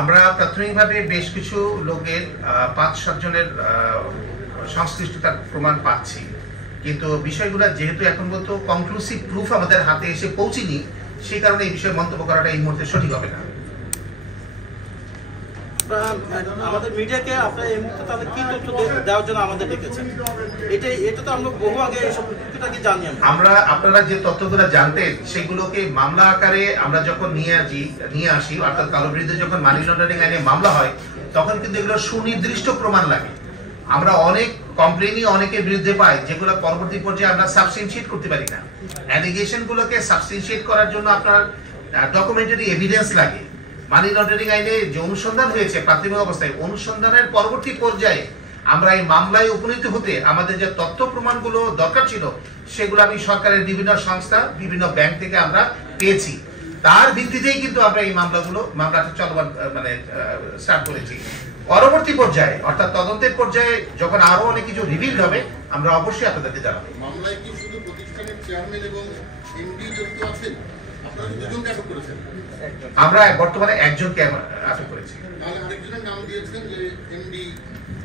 আমরা প্রাথমিকভাবে বেশ কিছু লোকের ৫-৭ জনের সংশ্লিষ্টতার প্রমাণ পাচ্ছি, কিন্তু বিষয়গুলো যেহেতু এখন পর্যন্ত কনক্লুসিভ প্রুফ আমাদের হাতে এসে পৌঁছেনি, সেই কারণে এই বিষয়ে মন্তব্য করাটা এই মুহূর্তে সঠিক হবে না। আমাদের মিডিয়াকে আপনারা এই মুহূর্তে তাহলে কি তথ্য দেওয়ার জন্য আমাদের ডেকেছেন? এটা তো আমরা বহু আগে এইসব তথ্যটা কি জানি। আমরা আপনারা যে তথ্যগুলো জানতেন সেগুলোকে মামলা আকারে আমরা যখন নিয়ে আসি, অর্থাৎ কারোর বিরুদ্ধে যখন মানি লন্ডারিং আইনে মামলা হয় তখন কিন্তু এগুলো সুনির্দিষ্ট প্রমাণ লাগে। আমরা অনেক কমপ্লেনই অনেকের বিরুদ্ধে পাই যেগুলো পরবর্তী পর্যায়ে আমরা সাবস্টেনশিয়েট করতে পারি না। অ্যালিগেশন গুলোকে সাবস্টেনশিয়েট করার জন্য আপনার ডকুমেন্টারি এভিডেন্স লাগে। মানি লন্ডারিং আইনে যে অনুসন্ধান হয়েছে প্রাথমিক অবস্থায়, অনুসন্ধানের পরবর্তী পর্যায়ে আমরা এই মামলায় উপনীত হতে আমাদের যে তথ্য প্রমাণগুলো দরকার ছিল সেগুলো আমি সরকারের বিভিন্ন সংস্থা, বিভিন্ন ব্যাংক থেকে আমরা পেয়েছি। তার ভিত্তিতেই কিন্তু আমরা এই মামলাটা চলমান স্টার্ট করেছি। পরবর্তী পর্যায়ে অর্থাৎ তদন্তের পর্যায়ে যখন আরো অনেক কিছু রিভিল হবে আমরা অবশ্যই আপনাদেরকে জানাবো। মামলায় কি শুধু প্রতিষ্ঠানের চেয়ারম্যান এবং এমডি জড়িত আছেন? আপনারা দুজনকে আটক করেছেন? আমরা বর্তমানে একজনকে আটক করেছি। তাহলে আরেকজনের নাম দিয়েছেন যে এমডি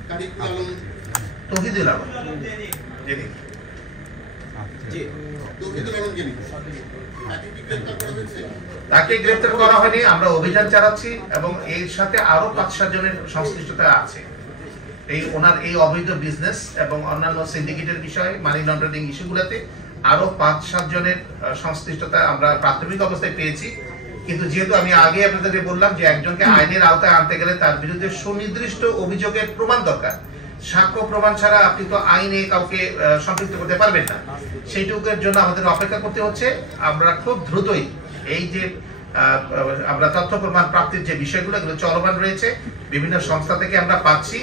তারিকুল আলম, তৌহিদুল আলম। জি, তৌহিদুল আলম যিনি, তাকে গ্রেফতার করা হয়নি। আমরা অভিযান চালাচ্ছি এবং এর সাথে আরো ৫-৭ জনের সংশ্লিষ্টতা আছে। ওনার এই অবৈধ বিজনেস এবং অন্যান্য সিন্ডিকেটের বিষয়ে, মানি লন্ডারিং ইস্যুগুলোতে আরো ৫-৭ জনের সংশ্লিষ্টতা আমরা প্রাথমিক অবস্থায় পেয়েছি। কিন্তু যেহেতু আমি আগে আপনাদেরকে বললাম যে একজনকে আইনের আওতায় আনতে গেলে তার বিরুদ্ধে সুনির্দিষ্ট অভিযোগের প্রমাণ দরকার। সাক্ষ্য প্রমাণ ছাড়া আপনি তো আইনে কাউকে সম্পৃক্ত করতে পারবেন না। সেইটুকুর জন্য আমাদের অপেক্ষা করতে হচ্ছে। আমরা খুব দ্রুতই এই যে আমরা তথ্য প্রমাণ প্রাপ্তির যে বিষয়গুলো এগুলো চলমান রয়েছে, বিভিন্ন সংস্থা থেকে আমরা পাচ্ছি।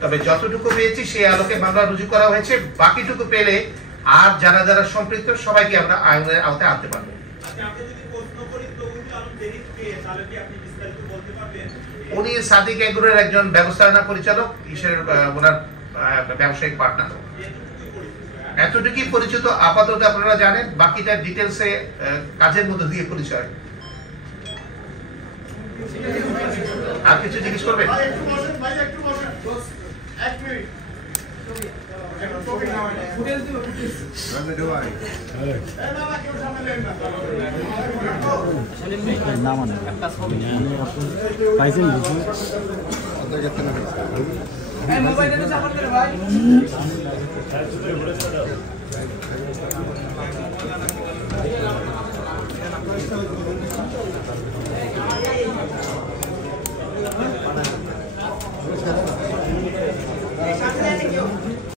তবে যতটুকু পেয়েছি সেই আলোকে মামলা রুজু করা হয়েছে। বাকিটুকু পেলে আর যারা যারা সম্পৃক্ত সবাইকে আমরা আইনের আওতায় আনতে পারবো। উনি সাদিক এগ্রোর একজন ব্যবস্থাপনা পরিচালক, ওনার ব্যবসায়িক পার্টনার। এতটুকুই পরিচিত আপাতত আপনারা জানেন, বাকিটা ডিটেলসে কাজের মধ্যে দিয়ে পরিচয়। আর কিছু জিজ্ঞেস করবেন?